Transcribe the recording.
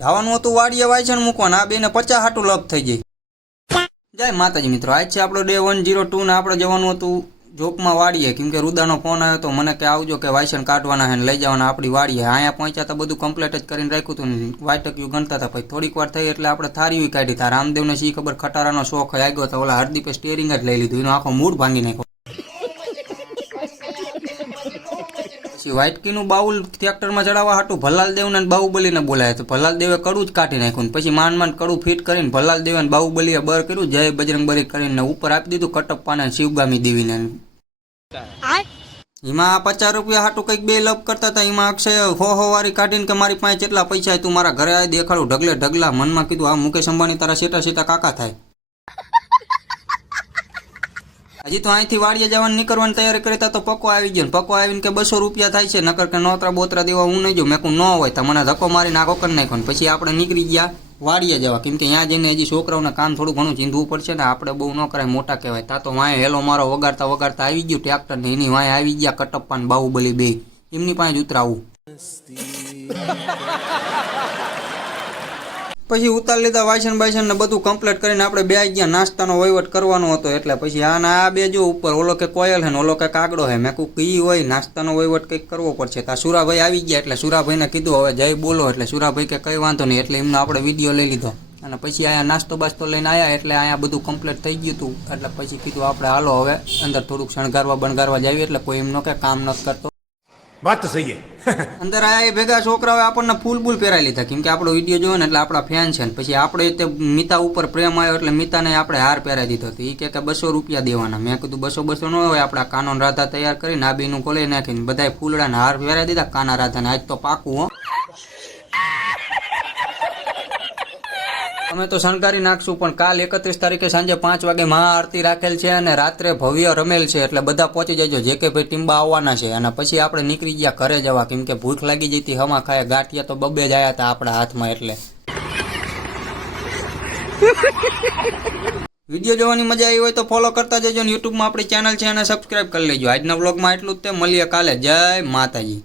જવાનું હતું વાડીએ વાયસણ મૂકવાના, આ બેને 50 હાટું લપ થઈ જાય. જય માતાજી મિત્રો, આજ છે આપણો ડે 102 ને આપણે જવાનું હતું જોકમાં વાડીએ, કેમ કે રુદાનો ફોન આવ્યો તો મને કે આવજો કે વાયસણ કાઢવાના હે ને લઈ જવાના આપણી વાડીએ. અહીંયા પહોંચ્યા તો બધું કમ્પ્લીટ જ કરીને રાખ્યું હતું ને વાટક્યું ગણતા હતા. પછી થોડીક વાર થઈ એટલે આપણે થારી કાઢી. તા રામદેવને શી ખબર ખટારાનો શોખ આવ્યો તો ઓલા હરદીપે સ્ટેરિંગ જ લઈ લીધું, એનો આખો મૂડ ભાંગી નાખ્યો. પછી વાટકીનું બાઉલ ટ્રેક્ટરમાં ચડાવવા હાટું ભલાલ દેવને બાહુબલીને બોલાય તો ભલાલ દેવે કડું જ કાઢી નાખ્યું. પછી માંડ કડું ફિટ કરીને ભલાલ દેવે બાહુબલીએ બર કર્યું, જય બજરંગબલી કરીને ઉપર આપી દીધું કટપ્પાને શિવગામી દેવીને. એમાં 50 રૂપિયા હાટું કંઈક બે લપ કરતા હતા. એમાં અક્ષય હો વારી કાઢીને કે મારી પાસે કેટલા પૈસા તું મારા ઘરે આવી દેખાડું ઢગલે ઢગલા. મનમાં કીધું આ મુકેશ અંબાણી તારા સેટા સેટા કાકા થાય. હજી તો અહીંથી વાડીએ જવાનું નીકળવાની તૈયારી કરતા તો પકો આવી ગયો. પકો આવીને કે 200 રૂપિયા થાય છે, નકર કે નોતરા બોતરા દેવા હું નહીં જો. મેં કહું ન હોય તો મને ધક્કો મારીને આગો કરી નાખ્યો. પછી આપણે નીકળી ગયા વાડીએ જવા, કેમ કે ત્યાં જઈને હજી છોકરાઓને કામ થોડું ઘણું ચીંધવું પડશે ને. આપણે બહુ ન કરાય, મોટા કહેવાય. તા તો વાંય હેલો મારો વગાડતા વગાડતા આવી ગયું ટ્રેક્ટર ને એની વાંય આવી ગયા કટપ્પા ને બાહુબલી બે. એમની પાસે જ ઉતરાવું. પછી ઉતાર લીધા વાયસણ બાયસણ ને બધું કમ્પ્લીટ કરીને આપણે બે ગયા. નાસ્તાનો વહીવટ કરવાનો હતો એટલે પછી આના આ બે જો ઉપર ઓલો કે કોયલ હે ને ઓલો કે કાગડો હે. મેં કહું કઈ હોય નાસ્તાનો વહીવટ કંઈક કરવો પડશે. ત્યાં સુરાભાઈ આવી ગયા એટલે સુરાભાઈને કીધું હવે જય બોલો. એટલે સુરાભાઈ કે કંઈ વાંધો નહીં, એટલે એમનો આપણે વિડીયો લઈ લીધો. અને પછી અહીંયા નાસ્તો બાસ્તો લઈને આવ્યા એટલે અહીંયા બધું કમ્પ્લીટ થઈ ગયું હતું. એટલે પછી કીધું આપણે હાલો હવે અંદર થોડુંક શણગારવા બણગારવા જાવી. એટલે કોઈ એમનો કે કામ નથી કરતો. વાત તો સહી અંદર આયા ભેગા છોકરાઓએ આપણને ફૂલ બૂલ પહેરાવી લીધા, કેમ કે આપણો વિડીયો જોયો ને એટલે આપણા ફેન છે. પછી આપણે તે મિતા ઉપર પ્રેમ આવ્યો એટલે મિતાને આપણે હાર પહેરાવી દીધો હતો. એ કે 200 રૂપિયા દેવાના. મેં કીધું 200 ન હોય, આપણા કાનો રાધા તૈયાર કરીને આ બેનું કોલે નાખીને બધાય ફૂલડાને હાર પહેરાવી દીધા કાના રાધાને. આજ તો પાકું હો, અમે તો શણગારી નાખશું. પણ કાલ 31 તારીખે સાંજે 5 વાગે મહાઆરતી રાખેલ છે અને રાત્રે ભવ્ય રમેલ છે. એટલે બધા પહોંચી જજો. જે કે ભાઈ ટીમ્બા આવવાના છે. અને પછી આપણે નીકળી ગયા ઘરે જવા, કેમ કે ભૂખ લાગી જતી. હમા ખાય ગાંઠિયા તો બબે જ આવ્યા હતા આપણા હાથમાં. એટલે વિડીયો જોવાની મજા આવી હોય તો ફોલો કરતા જજો. યુટ્યુબમાં આપણી ચેનલ છે અને સબસ્ક્રાઈબ કરી લેજો. આજના વ્લોગમાં એટલું જ તે. મળીએ કાલે. જય માતાજી.